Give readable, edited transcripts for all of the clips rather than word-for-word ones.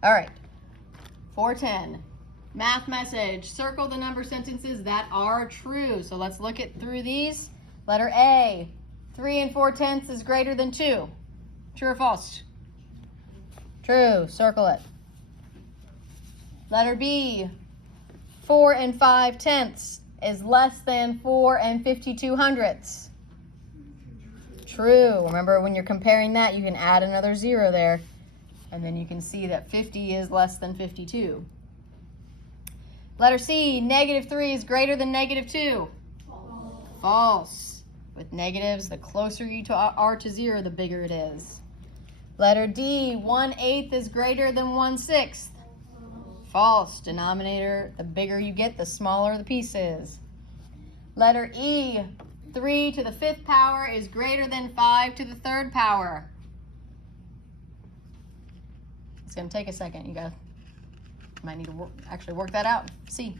All right, 410. Math message. Circle the number sentences that are true. So let's look through these. Letter A, 3 4/10 is greater than 2. True or false? True. Circle it. Letter B, 4 5/10 is less than 4 52/100. True. Remember, when you're comparing that, you can add another 0 there. And then you can see that 50 is less than 52. Letter C, -3 is greater than -2. False. False. With negatives, the closer you are to 0, the bigger it is. Letter D, 1/8 is greater than 1/6. False. Denominator, the bigger you get, the smaller the piece is. Letter E, 3 to the 5th power is greater than 5 to the 3rd power. It's going to take a second. You might need to actually work that out. See.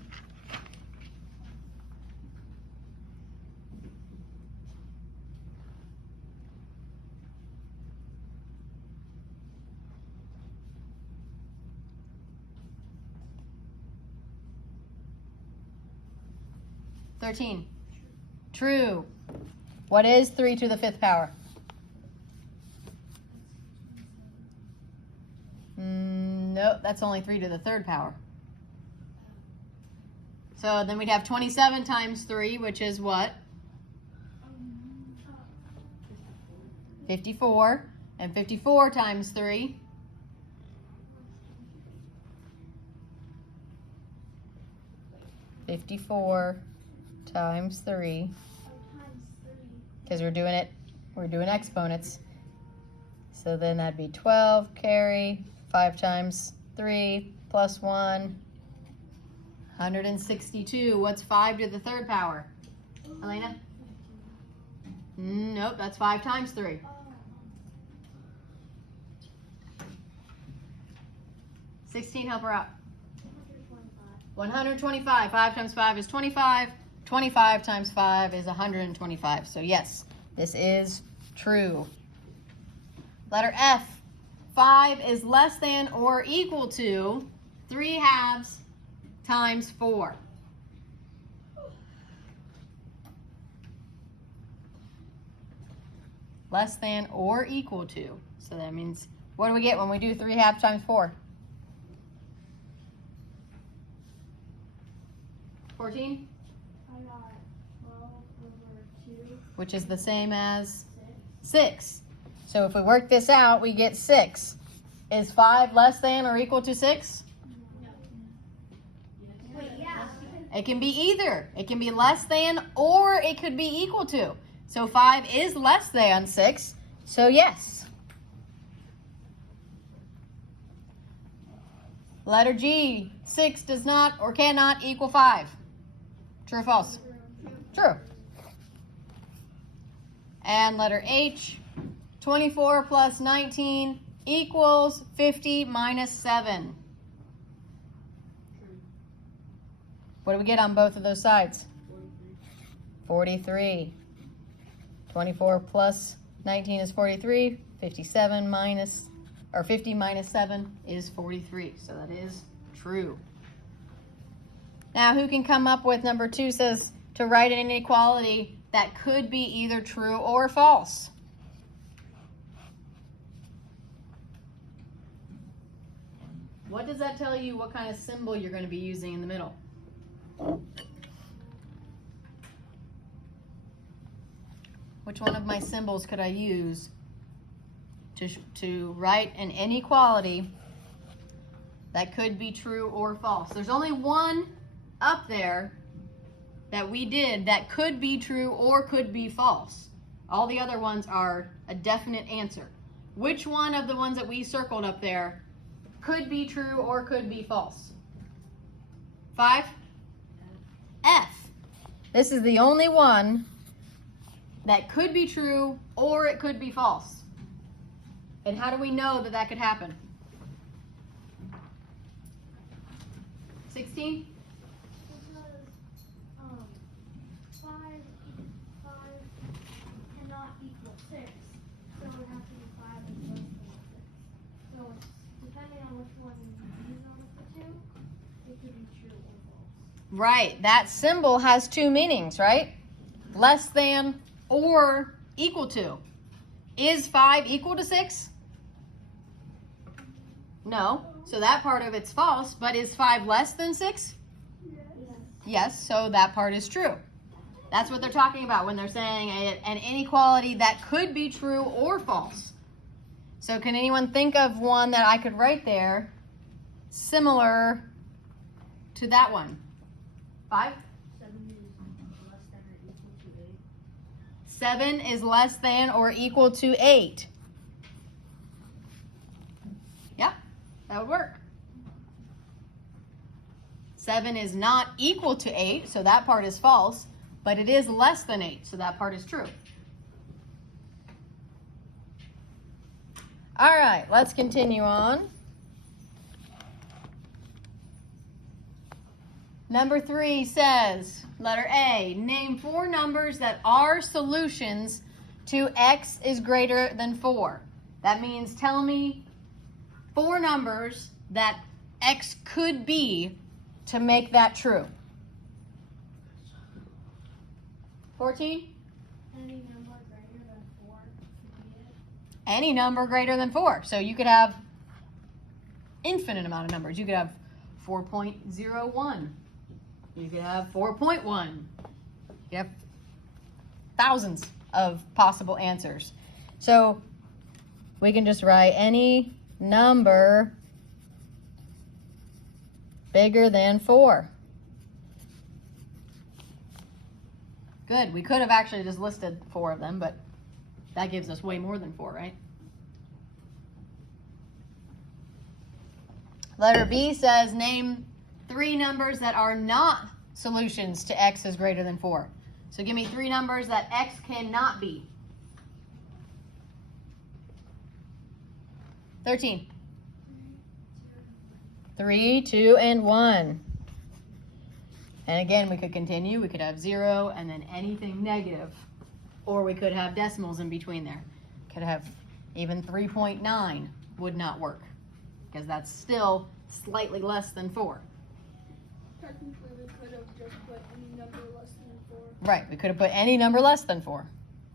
$13. True. What is 3 to the 5th power? Nope, that's only 3 to the 3rd power. So then we'd have 27 times 3, which is what? 54. And 54 times 3. times 3. Because we're doing exponents. So then that'd be 12 carry 5 times 3 plus 1. 162. What's 5 to the 3rd power? Elena? Nope, that's 5 times 3. Help her out. 125. 5 times 5 is 25. 25 times 5 is 125. So yes, this is true. Letter F. 5 is less than or equal to 3/2 times 4. Less than or equal to. So that means, what do we get when we do 3/2 times 4? 14? I got 12 over 2. Which is the same as 6. So if we work this out, we get 6. Is 5 less than or equal to 6? No. Wait, yeah. It can be either. It can be less than or it could be equal to. So 5 is less than 6. So yes. Letter G. 6 does not or cannot equal 5. True or false? True. And letter H. 24 plus 19 equals 50 minus 7. What do we get on both of those sides? 43. 24 plus 19 is 43. 50 minus 7 is 43. So that is true. Now, who can come up with number 2 says to write an inequality that could be either true or false? What does that tell you what kind of symbol you're going to be using in the middle? Which one of my symbols could I use to write an inequality that could be true or false? There's only one up there that we did that could be true or could be false. All the other ones are a definite answer. Which one of the ones that we circled up there could be true or could be false? 5? F. This is the only one that could be true or it could be false. And how do we know that that could happen? 16? Because 5 cannot equal Right, that symbol has two meanings, right? Less than or equal to. Is 5 equal to 6? No, so that part of it's false, but is 5 less than 6? Yes, so that part is true. That's what they're talking about when they're saying an inequality that could be true or false. So can anyone think of one that I could write there similar to that one? 5? 7 is less than or equal to 8. Yeah, that would work. 7 is not equal to 8, so that part is false, but it is less than 8, so that part is true. All right, let's continue on. Number 3 says, letter A, name 4 numbers that are solutions to x is greater than 4. That means tell me 4 numbers that x could be to make that true. 14? Any number greater than 4 could be it. Any number greater than 4. So you could have infinite amount of numbers. You could have 4.01. You could have 4.1. You have thousands of possible answers. So we can just write any number bigger than 4. Good. We could have actually just listed 4 of them, but that gives us way more than 4, right? Letter B says name 3 numbers that are not solutions to x is greater than 4. So give me 3 numbers that x cannot be. 13. 3, 2, and 1. And again, we could continue. We could have 0 and then anything negative. Or we could have decimals in between there. Could have even 3.9 would not work, because that's still slightly less than 4. Technically, we could have just put any number less than 4. Right, we could have put any number less than 4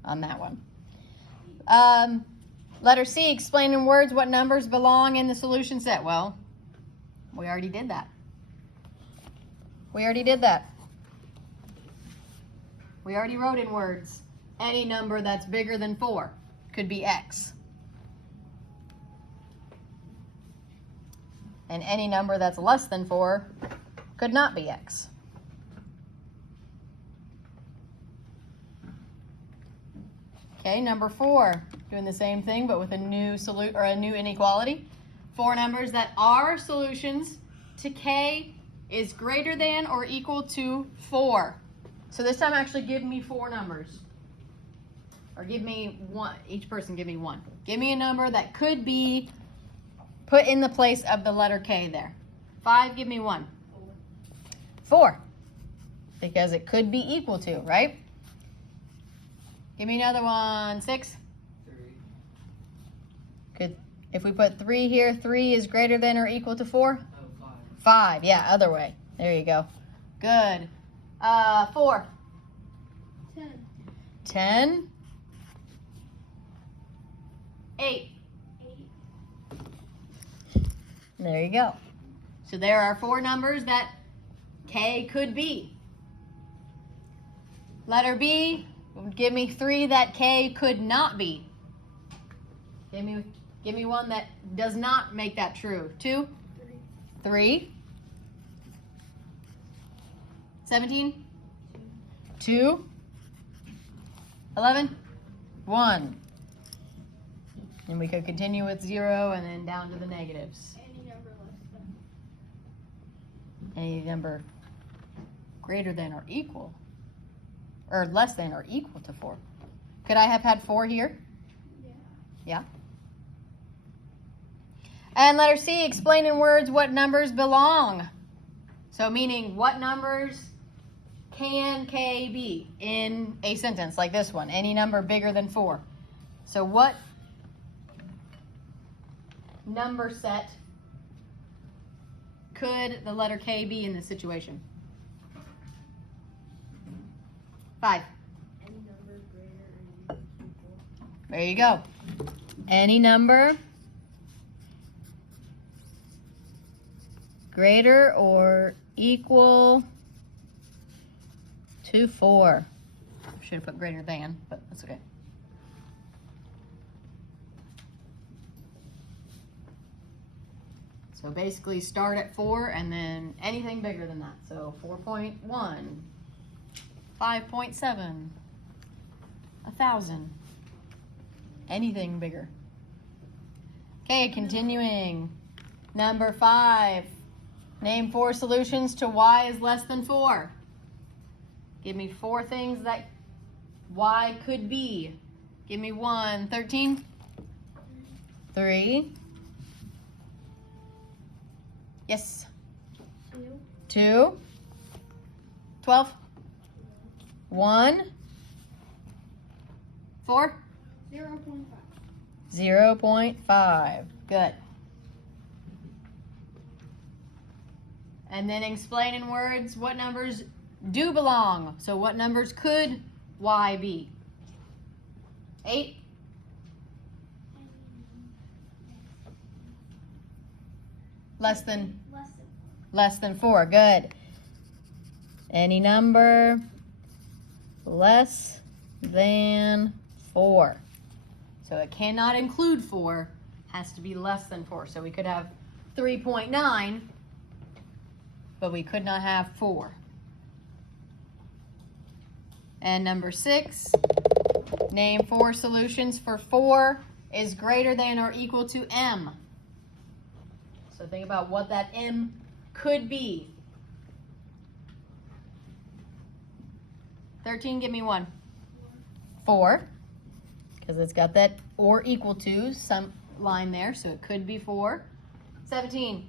on that one. Letter C, explain in words what numbers belong in the solution set. Well, we already did that. We already did that. We already wrote in words any number that's bigger than 4 could be x. And any number that's less than 4 could not be x. Okay, number 4, doing the same thing but with a new a new inequality. 4 numbers that are solutions to k is greater than or equal to 4. So this time actually give me 4 numbers. Or give me one, each person give me 1. Give me a number that could be put in the place of the letter k there. 5, give me 1. 4. Because it could be equal to, right? Give me another one. 6. 3. Could, if we put 3 here, 3 is greater than or equal to 4? Oh, 5. 5, yeah, other way. There you go. Good. 4. 10. 10. 8. 8. There you go. So there are 4 numbers that k could be. Letter B, give me 3 that k could not be. Give me one that does not make that true. 2. 3. 3. 17. 2. 11. 1. And we could continue with 0 and then down to the negatives. Any number less than. Any number greater than or equal, or less than or equal to 4. Could I have had 4 here? Yeah. Yeah. And letter C, explain in words what numbers belong. So meaning what numbers can k be in a sentence like this one? Any number bigger than 4. So what number set could the letter k be in this situation? 5. Any number greater or equal. There you go. Any number greater or equal to 4. Should have put greater than, but that's okay. So basically start at 4 and then anything bigger than that. So 4.1, 5.7, 1,000, anything bigger. Okay, continuing. Number 5, name 4 solutions to y is less than 4. Give me 4 things that y could be. Give me 1, 13, 3, yes, 2, 12, 1, 4, 0.5. 0.5. Good. And then explain in words what numbers do belong. So what numbers could y be? 8, less than 4. Good. Any number less than 4. So it cannot include 4, has to be less than 4. So we could have 3.9, but we could not have 4. And number 6, name 4 solutions for 4 is greater than or equal to m. So think about what that m could be. 13, give me 1. 4, because it's got that or equal to some line there, so it could be 4. 17,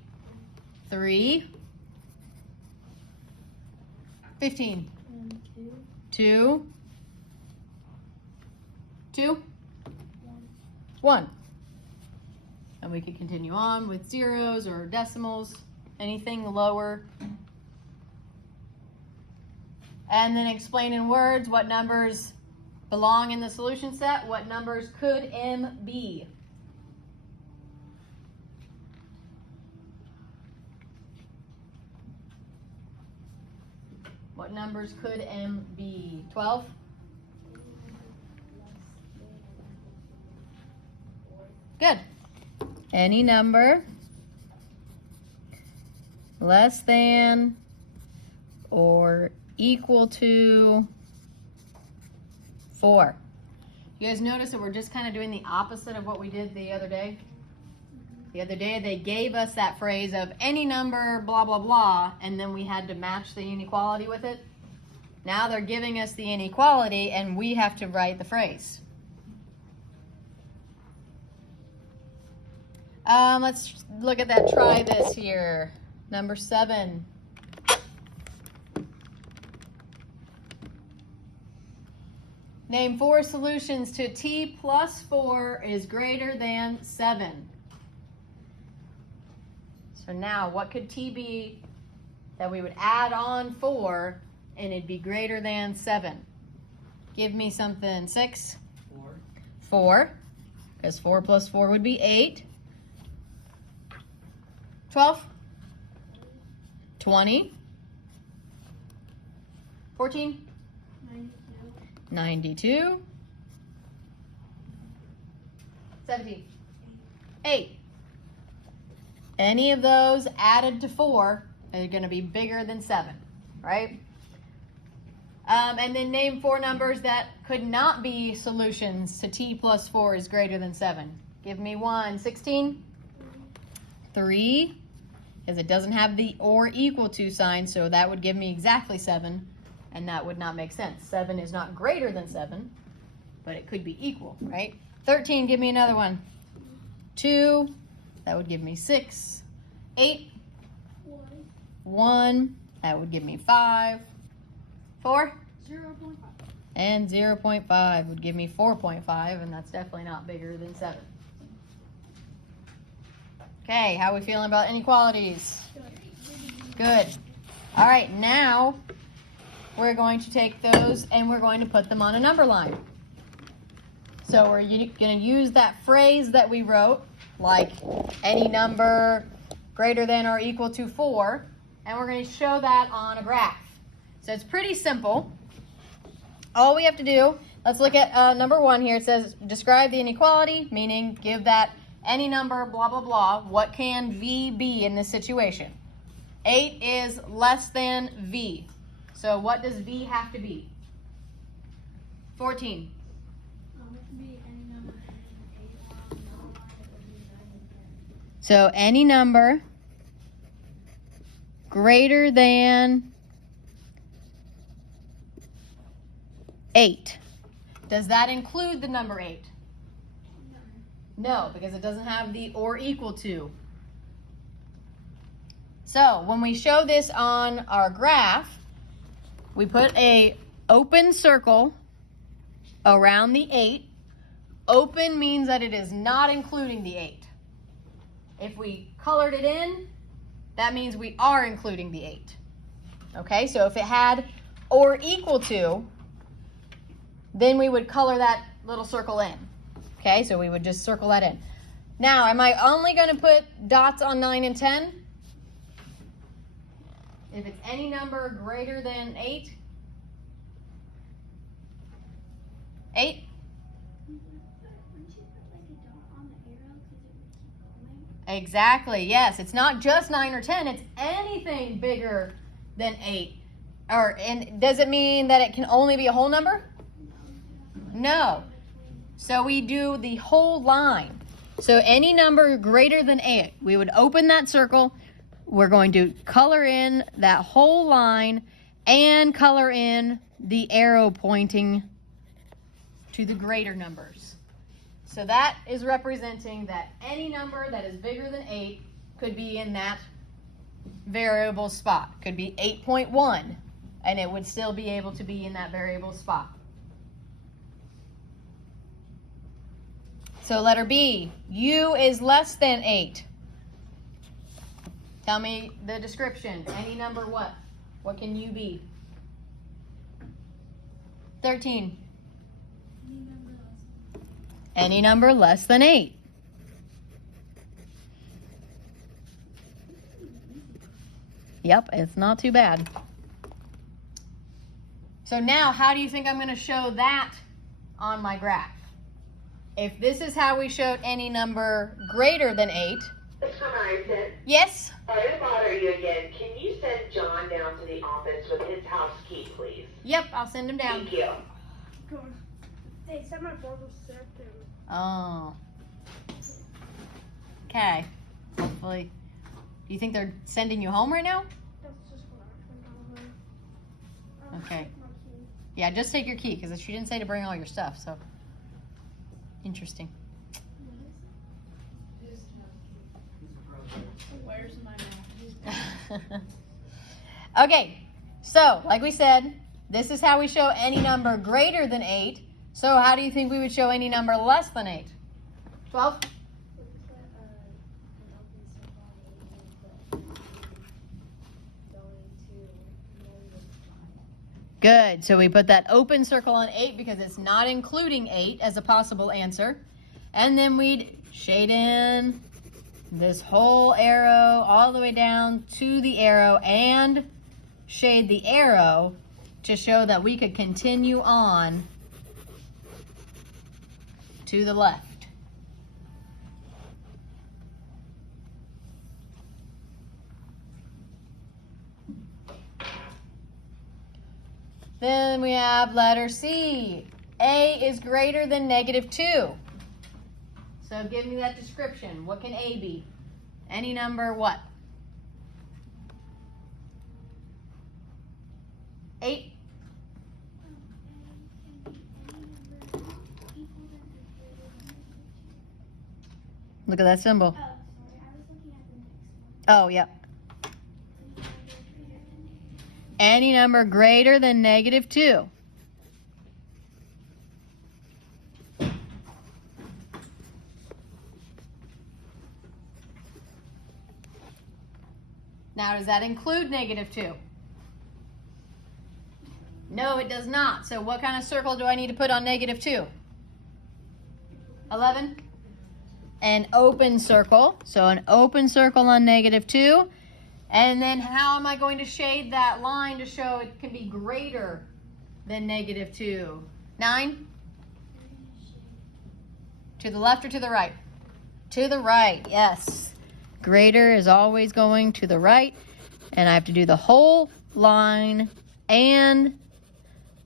3. 15, 2, 1. And we could continue on with zeros or decimals, anything lower. And then explain in words what numbers belong in the solution set. What numbers could m be? What numbers could m be? 12? Good. Any number less than or equal to 4. You guys notice that we're just kind of doing the opposite of what we did the other day? The other day they gave us that phrase of any number blah blah blah, and then we had to match the inequality with it. Now they're giving us the inequality and we have to write the phrase. Let's look at that. Try this here. Number 7. Name 4 solutions to t plus 4 is greater than 7. So now what could t be that we would add on 4 and it'd be greater than 7? Give me something. 6? 4. Because 4 plus 4 would be 8. 12? 20? 14? 92? 17? 8. Any of those added to 4 are going to be bigger than 7, right? And then name 4 numbers that could not be solutions to t plus 4 is greater than 7. Give me 1. 16? 3? Because it doesn't have the or equal to sign, so that would give me exactly 7, and that would not make sense. 7 is not greater than 7, but it could be equal, right? 13, give me another one. 2, that would give me 6. 8, 1, that would give me 5. 4, 0.5. and 0.5 would give me 4.5, and that's definitely not bigger than 7. Okay, how are we feeling about inequalities? Good. All right, now we're going to take those and we're going to put them on a number line. So we're going to use that phrase that we wrote, like any number greater than or equal to 4, and we're going to show that on a graph. So it's pretty simple. All we have to do, let's look at number 1 here. It says describe the inequality, meaning give that any number, blah, blah, blah. What can V be in this situation? 8 is less than V. So what does V have to be? 14. So any number greater than 8. Does that include the number 8? No, because it doesn't have the or equal to. So when we show this on our graph, we put a open circle around the 8. Open means that it is not including the 8. If we colored it in, that means we are including the 8. Okay, so if it had or equal to, then we would color that little circle in. Okay, so we would just circle that in. Now, am I only going to put dots on 9 and 10? If it's any number greater than 8? 8? Exactly, yes. It's not just 9 or 10. It's anything bigger than 8. And does it mean that it can only be a whole number? No. So we do the whole line. So any number greater than 8, we would open that circle. We're going to color in that whole line and color in the arrow pointing to the greater numbers. So that is representing that any number that is bigger than 8 could be in that variable spot. Could be 8.1, and it would still be able to be in that variable spot. So letter B, U is less than 8. Tell me the description. Any number what? What can U be? 13. Any number less than 8. Yep, it's not too bad. So now, how do you think I'm going to show that on my graph? If this is how we showed any number greater than 8. Yes? Sorry to bother you again. Can you send John down to the office with his house key, please? Yep, I'll send him down. Thank you. They said my board was set up there. Oh. Okay. Hopefully. Do you think they're sending you home right now? That's just what I think. Okay. Yeah, just take your key because she didn't say to bring all your stuff, so. Interesting. Where's my mouth? Okay, so like we said, this is how we show any number greater than 8. So how do you think we would show any number less than 8? 12? Good. So we put that open circle on 8 because it's not including 8 as a possible answer. And then we'd shade in this whole arrow all the way down to the arrow and shade the arrow to show that we could continue on to the left. Then we have letter C. A is greater than -2. So give me that description. What can A be? Any number what? 8? Look at that symbol. Oh, yep. Any number greater than -2. Now, does that include -2? No, it does not. So what kind of circle do I need to put on negative 2? 11? An open circle. So an open circle on negative 2. And then how am I going to shade that line to show it can be greater than negative 2? 9? To the left or to the right? To the right, yes. Greater is always going to the right. And I have to do the whole line and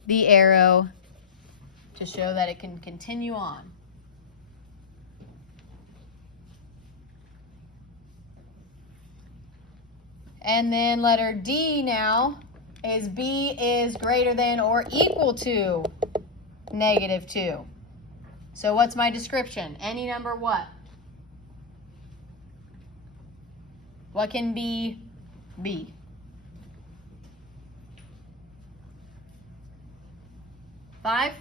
the arrow to show that it can continue on. And then letter D now is B is greater than or equal to negative 2. So what's my description? Any number what? What can be B? Five?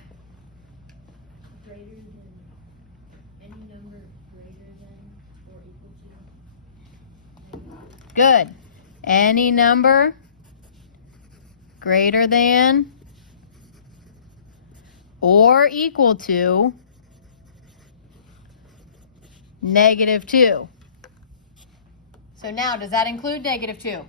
Greater than any number greater than or equal to. Good. Any number greater than or equal to negative 2. So now, does that include negative 2?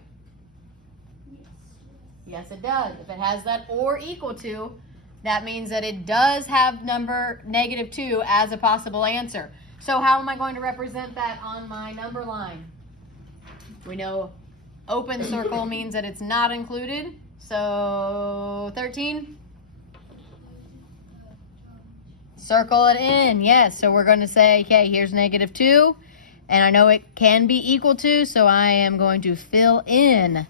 Yes, it does. If it has that or equal to, that means that it does have number negative 2 as a possible answer. So how am I going to represent that on my number line? We know open circle means that it's not included. So 13? Circle it in, yes. So we're going to say, okay, here's negative 2. And I know it can be equal to, so I am going to fill in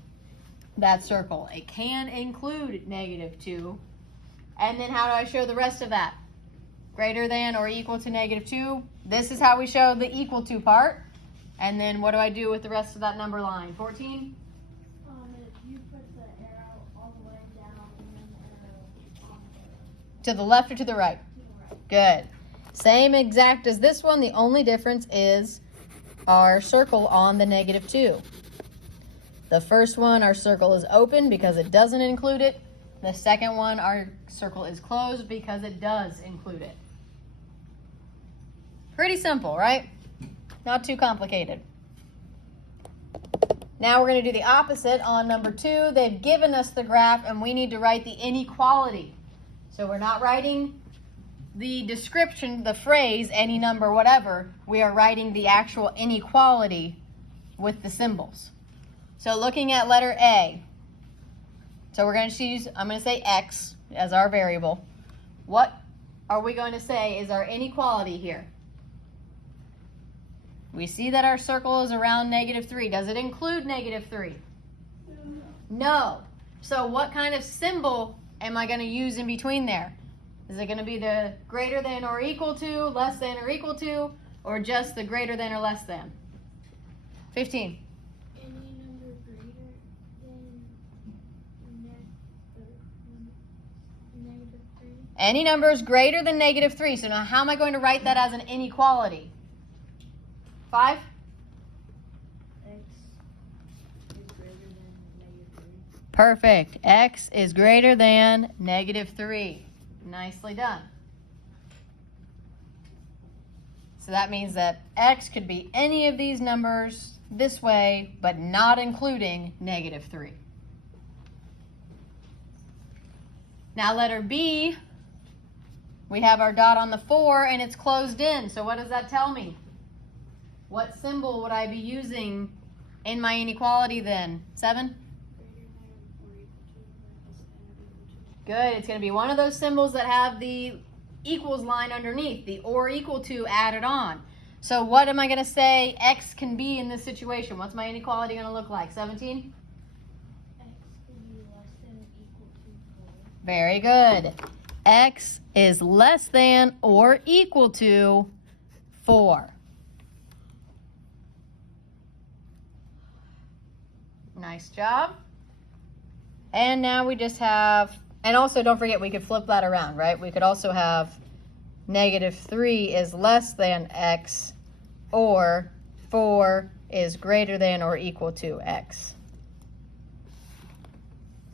that circle. It can include negative 2. And then how do I show the rest of that? Greater than or equal to negative 2. This is how we show the equal to part. And then what do I do with the rest of that number line? 14? If you put the arrow all the way down and then the arrow on To the left or to the right? to the right. Good. Same exact as this one. The only difference is our circle on the negative 2. The first one, our circle is open because it doesn't include it. The second one, our circle is closed because it does include it. Pretty simple, right? Not too complicated. Now we're going to do the opposite on number 2. They've given us the graph and we need to write the inequality. So we're not writing the description, the phrase, any number, whatever. We are writing the actual inequality with the symbols. So looking at letter A. So we're going to choose, I'm going to say X as our variable. What are we going to say is our inequality here? We see that our circle is around negative 3. Does it include negative 3? No. So what kind of symbol am I going to use in between there? Is it going to be the greater than or equal to, less than or equal to, or just the greater than or less than? 15. Any number greater than negative 3. Any number is greater than negative 3. So now how am I going to write that as an inequality? 5? X is greater than negative 3. Perfect. X is greater than negative 3. Nicely done. So that means that X could be any of these numbers this way, but not including negative 3. Now letter B, we have our dot on the 4 and it's closed in. So what does that tell me? What symbol would I be using in my inequality then? 7? Good. It's going to be one of those symbols that have the equals line underneath, the or equal to added on. So what am I going to say X can be in this situation? What's my inequality going to look like? 17? X can be less than or equal to 4. Very good. X is less than or equal to 4. Nice job. And now we just have, and also don't forget we could flip that around, right? We could also have negative 3 is less than X or 4 is greater than or equal to X.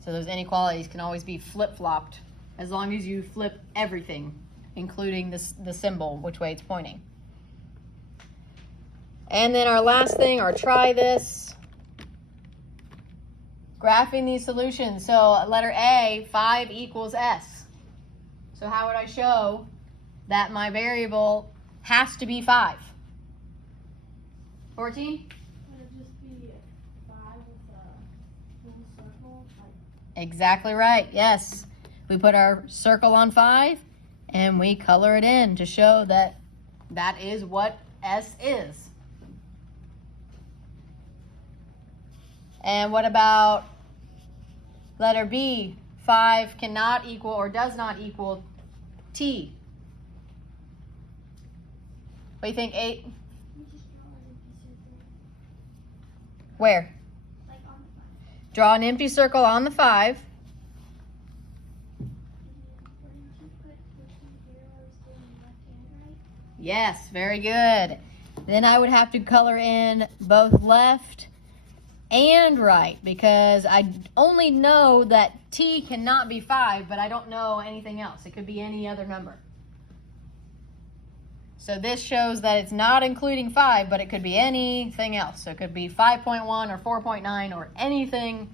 So those inequalities can always be flip-flopped as long as you flip everything, including the symbol, which way it's pointing. And then our last thing, or try this, graphing these solutions. So letter A, 5 equals S. So how would I show that my variable has to be 5? 14? Would it just be 5 with a full circle? Exactly right, yes. We put our circle on 5 and we color it in to show that that is what S is. And what about letter B? 5 cannot equal or does not equal T. What do you think, 8? You just draw an empty circle. Where? Like on the 5. Draw an empty circle on the 5. Wouldn't you put the 2 arrows going left and right? Yes, very good. Then I would have to color in both left and right because I only know that T cannot be 5, but I don't know anything else. It could be any other number. So this shows that it's not including 5, but it could be anything else. So it could be 5.1 or 4.9 or anything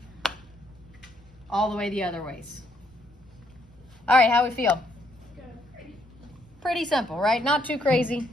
all the way the other ways. All right, how we feel? Good. Pretty simple, right? Not too crazy.